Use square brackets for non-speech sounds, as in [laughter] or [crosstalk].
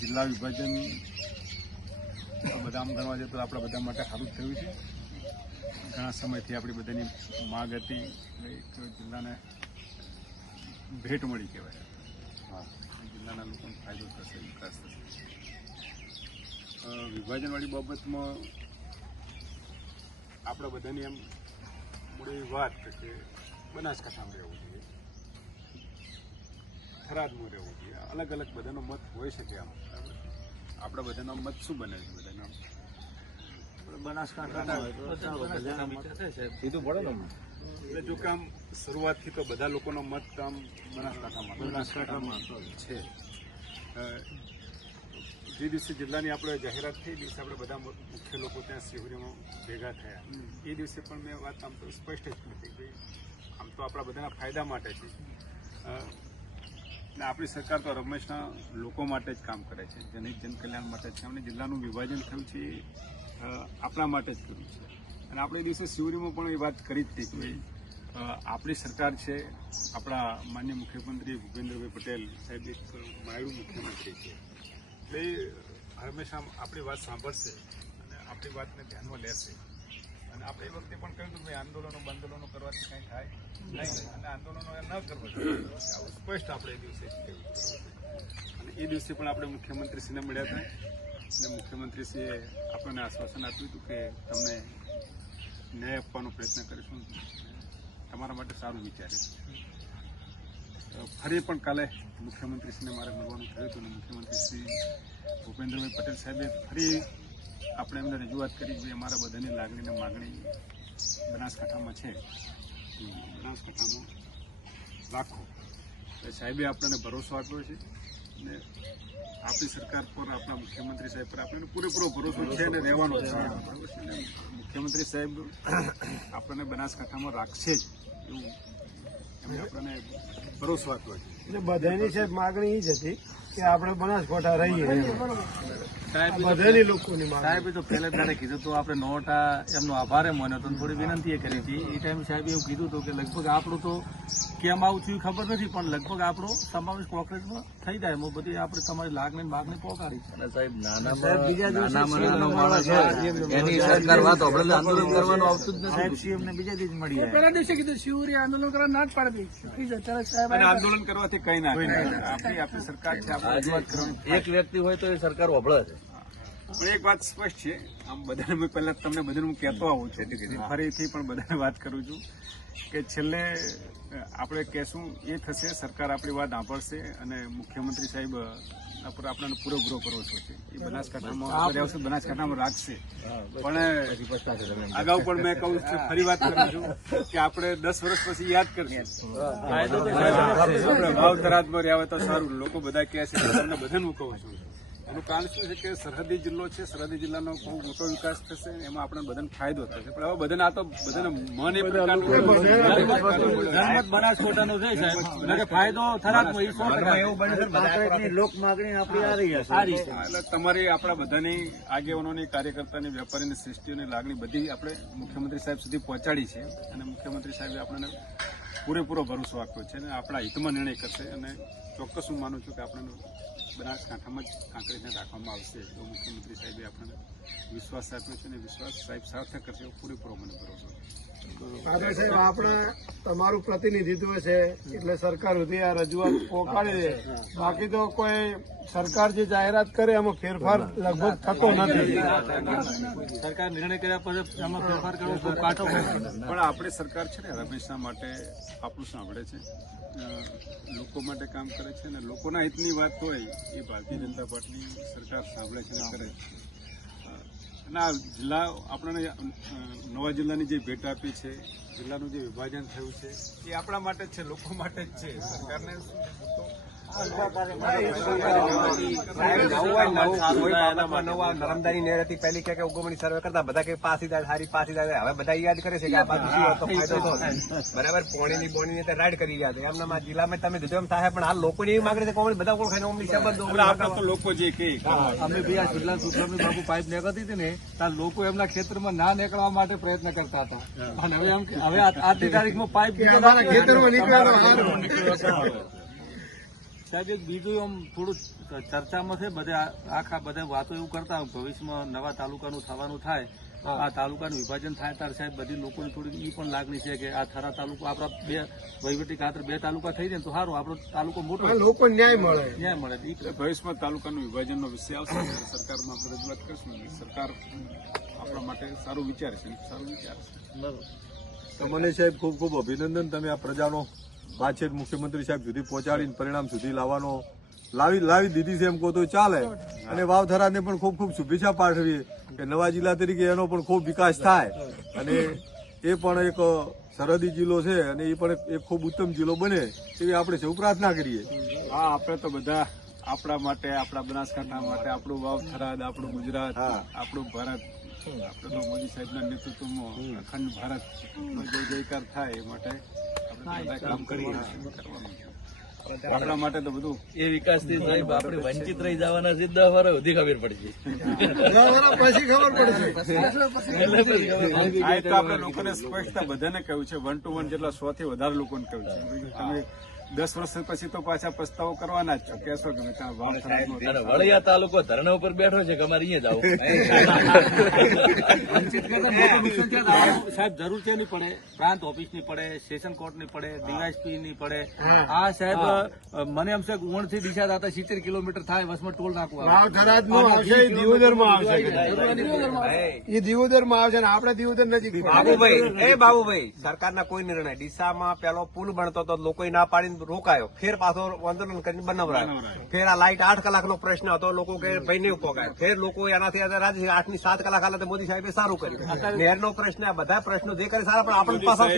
જિલ્લા વિભાજન બધા આમ ગણવા જઈએ તો આપણા બધા માટે સારું થયું છે. ઘણા સમયથી આપણી બધાની માગ હતી એક જિલ્લાને ભેટ મળી કહેવાય. જિલ્લાના લોકોને ફાયદો થશે વિકાસ થશે. વિભાજનવાળી બાબતમાં આપણા બધાની એમ મૂળ વાત કે બનાસકાંઠામાં રહેવું જોઈએ. થરાદમાં રહેવું જોઈએ. અલગ અલગ બધાનો મત હોઈ શકે આમ. બરાબર આપણા બધાનો મત શું બને છે બધાનો? એટલે જો કામ શરૂઆતથી તો બધા લોકોનો મત કામ બનાસકાંઠામાં બનાસકાંઠામાં છે. જે દિવસે જિલ્લાની આપણે જાહેરાત થઈ દિવસે આપણે બધા મુખ્ય લોકો ત્યાં શિહોરીમાં ભેગા થયા. એ દિવસે પણ મેં વાત આમ તો સ્પષ્ટ જ કરી આમ તો આપણા બધાના ફાયદા માટે છે. અ, આપણી સરકાર તો હંમેશા લોકો માટે જ કામ કરે છે જનહિત જનકલ્યાણ માટે જ છે અને જિલ્લાનું વિભાજન થયું છે આપણા માટે જ કર્યું છે. અને આપણે દિવસે શિવરીમાં પણ એ વાત કરી જ હતી કે આપણી સરકાર છે આપણા માન્ય મુખ્યમંત્રી ભૂપેન્દ્રભાઈ પટેલ સાહેબ એક માયડું મુખ્યમંત્રી છે. એટલે હંમેશા આપણી વાત સાંભળશે અને આપણી વાતને ધ્યાનમાં લેશે. અને આપણે એ વખતે પણ કહ્યું હતું કે આંદોલનો બંદોલનો કરવાથી કંઈ થાય નહીં. અને આંદોલનો ન કરવા આવું સ્પષ્ટ આપણે એ દિવસે અને એ દિવસે પણ આપણે મુખ્યમંત્રીશ્રીને મળ્યા હતા. અને મુખ્યમંત્રીશ્રીએ આપણને આશ્વાસન આપ્યું હતું કે તમને ન્યાય આપવાનો પ્રયત્ન કરીશું. તમારા માટે સારું વિચારીશું અ, ફરી પણ કાલે મુખ્યમંત્રીશ્રીને મારે મળવાનું થયું હતું અને મુખ્યમંત્રી શ્રી ભૂપેન્દ્રભાઈ પટેલ સાહેબે ફરી આપણે એમને રજૂઆત કરી જોઈએ અમારા બધાની લાગણી અને માગણી બનાસકાંઠામાં છે. બનાસકાંઠામાં રાખો એટલે સાહેબે આપણને ભરોસો આપ્યો છે અને આપણી સરકાર પર આપણા મુખ્યમંત્રી સાહેબ પર આપણને પૂરેપૂરો ભરોસો છે અને રહેવાનો છે. મુખ્યમંત્રી સાહેબ આપણને બનાસકાંઠામાં રાખશે જ એવું એમને આપણને ભરોસો આપ્યો છે. એટલે બધાની સાહેબ માગણી એ જ હતી કે આપણે બનાસકાંઠા રહીએ. સાહેબ બધાની લોકોની માગણી સાહેબે તો પહેલે જ કીધું તો આપણે નોટા એમનો આભાર માન્યો હતો થોડી વિનંતી એ કરી હતી. એ ટાઈમે સાહેબે એવું કીધું હતું કે લગભગ આપણું તો કેમ આવું થયું ખબર નથી પણ લગભગ આપણો સમાવેશ કોન્ક્રીટમાં થઈ જાય. એમાં બધી આપણે તમારી લાગણી માગણી પહોંચાડી છે. સાહેબ નાનામાં નાનામાં નાનો માણસ હોય એની સરકાર વાત આપણે આંદોલન કરવાનું આવતું જ નથી સીએમ ને બીજા દિવસ મળી પહેલા દિવસે કીધું શિવરી આંદોલન કરવા ના જ પાડી સાહેબ આંદોલન કરવાથી કઈ ના થાય. આપણી આપણી સરકાર છે એક વ્યક્તિ હોય તો એ સરકાર વભળે છે. પણ એક વાત સ્પષ્ટ છે. આમ બધાને મેં પહેલા તમને બધાને હું કહેતો આવું છું. ફરીથી પણ બધાને વાત કરું છું કે છેલ્લે આપણે કહેશું એ થશે સરકાર આપણી વાત સાંભળશે અને મુખ્યમંત્રી સાહેબ પર આપણને કરવો ભરોસો છે. એ બનાસકાંઠામાં આવશે બનાસકાંઠામાં રાખશે. પણ અગાઉ પણ મેં કહું છું ફરી વાત કરું છું કે આપણે દસ વર્ષ પછી યાદ કરીએ ભાવ તરાજમાં રહ્યા હોય તો સારું. લોકો બધા કહે છે તમને બધાને હું કહું છું. એનું કારણ શું છે કે સરહદી જિલ્લો છે સરહદી જિલ્લાનો બહુ મોટો વિકાસ થશે એમાં આપણે બધાને ફાયદો થશે. પણ હવે બધાને આ તો બધાને મન એ જનમત બનાસકોટાનો છે સાહેબ. ફાયદો ટકા લોક માગણી આપણી આ રહી આ એટલે તમારી આપણા બધાની આગેવાનોની કાર્યકર્તાની વેપારીની સૃષ્ટિઓની લાગણી બધી આપણે મુખ્યમંત્રી સાહેબ સુધી પહોંચાડી છે. અને મુખ્યમંત્રી સાહેબે આપણને પૂરેપૂરો ભરોસો આપ્યો છે અને આપણા હિતમાં નિર્ણય કરશે. અને ચોક્કસ હું માનું છું કે આપણને બનાસકાંઠામાં જ કાંકરીને રાખવામાં આવશે. એવું મુખ્યમંત્રી સાહેબે આપણને વિશ્વાસ આપ્યો છે અને વિશ્વાસ સાહેબ સાર્થક કરશે એવો પૂરેપૂરો મને ભરોસો આપણે તમારું પ્રતિનિધિત્વ છે એટલે સરકાર સુધી આ રજૂઆત પહોંચાડી દે. બાકી તો કોઈ સરકાર જે જાહેરાત કરે એમાં ફેરફાર લગભગ થતો નથી. સરકાર નિર્ણય કર્યા પછી એમાં ફેરફાર કરવો કાઢો પણ આપણી સરકાર છે ને રમેશના માટે આપણું સાંભળે છે. લોકો માટે કામ કરે છે અને લોકોના હિતની વાત હોય એ ભારતીય જનતા પાર્ટીની સરકાર સાંભળે છે અને કરે છે. અને આ જિલ્લા આપણને નવા જિલ્લાની જે ભેટ આપી છે, જિલ્લાનું જે વિભાજન થયું છે, એ આપણા માટે જ છે, લોકો માટે જ છે. સરકારને નર્મદાની નહેર હતી પહેલી કે ઉગમણી સર્વે કરતા બધા કે પાસી જાય સારી પાસી જાય. હવે બધા યાદ કરે છે કે આ બાજુ શું હતો ફાયદો થયો બરાબર? પોણીની બોણીની તે રાઈડ કરી ગયા હતા એમના જિલ્લામાં તમે દીધું એમ થાય પણ આ લોકોની એવી માંગણી છે કોમણી બધા ઓળખાય ઓમની સંબંધો લોકો જે અમે બી આ જિલ્લા સુફલામની બાપુ પાઇપ નીકળતી હતી ને ત્યાં લોકો એમના ખેતરમાં ના નીકળવા માટે પ્રયત્ન કરતા હતા. અને હવે એમ હવે આજની તારીખમાં પાઇપ ખેતરમાં નીકળ્યા. સાહેબ એક બીજું આમ થોડું ચર્ચામાં છે બધા આખા બધા વાતો એવું કરતા ભવિષ્યમાં નવા તાલુકાનું થવાનું થાય આ તાલુકાનું વિભાજન થાય ત્યારે સાહેબ બધી લોકોની થોડી એ પણ લાગણી છે કે આ થરા તાલુકો આપણા બે વહીવટી ખાતર બે તાલુકા થઈ જાય તો સારું આપણો તાલુકો મોટો લોકો ન્યાય મળે. ન્યાય મળે. ભવિષ્યમાં તાલુકાનું વિભાજનનો વિષય આવશે સરકારમાં આપણે રજૂઆત કરશું સરકાર આપણા માટે સારું વિચારશે સારું વિચારશે તમને સાહેબ ખૂબ ખૂબ અભિનંદન તમે આ પ્રજાનો વાત મુખ્યમંત્રી સાહેબ સુધી પહોંચાડીને પરિણામ સુધી લાવવાનો લાવી લાવી દીધી છે એમ કહો તો ચાલે. અને વાવથરાને પણ ખૂબ ખૂબ શુભેચ્છા પાઠવીએ કે નવા જિલ્લા તરીકે એનો પણ ખૂબ વિકાસ થાય. અને એ પણ એક સરહદી જિલ્લો છે અને એ પણ એક- ખૂબ ઉત્તમ જિલ્લો બને એવી આપણે સૌ પ્રાર્થના કરીએ. હા આપણે તો બધા આપણા માટે આપણા બનાસકાંઠા માટે આપણું વાવથરાદ આપણું ગુજરાત આપણું ભારત. આપણે તો મોદી સાહેબના નેતૃત્વમાં અખંડ ભારત જય જયકાર થાય એ માટે આપણા માટે તો બધું એ આપણે વંચિત રહી જવાના છે દસ ખબર પડશે આપણે લોકોને સ્પષ્ટતા બધાને કહ્યું છે. વન ટુ વન જેટલા સો થી વધારે લોકોને કહ્યું છે. દસ વર્ષ પછી તો પાછા પસ્તાવો કરવાના જ છો. કેશો કે વળિયા તાલુકો ધરણા ઉપર બેઠો છે કે અમારે અહીંયા જ [laughs] વંચિત કરતા મોટું નુકસાન છે તો આ સાહેબ જરૂર છે નહીં પડે. પ્રાંત ઓફિસની પડે સેશન કોર્ટની પડે ડીવાયસપી ની પડે. આ સાહેબ મને એમ છે કે ઉણથી દિશા દાતા સિત્તેર કિલોમીટર થાય વસમાં ટોલ નાખવું આવશે એ દિયોદરમાં આવશે. એ દિયોદરમાં આવશે ને આપણે દિયોદર નજીક બાબુભાઈ એ બાબુભાઈ સરકારના કોઈ નિર્ણય દિશામાં પેલો પુલ બનતો તો લોકો ના પાડીને રોકાયો. ફેર પાછો આંદોલન કરીને બનાવરાયો. ફેર આ લાઈટ આઠ કલાકનો પ્રશ્ન હતો. લોકો કે ભાઈ નહીં પોકાય ફેર લોકો એનાથી રાજી આઠની સાત કલાક હાલે તો મોદી સાહેબે સારું કર્યું. નહેરનો પ્રશ્ન આ બધા પ્રશ્નો જે કરે સારા પણ આપણે પાછા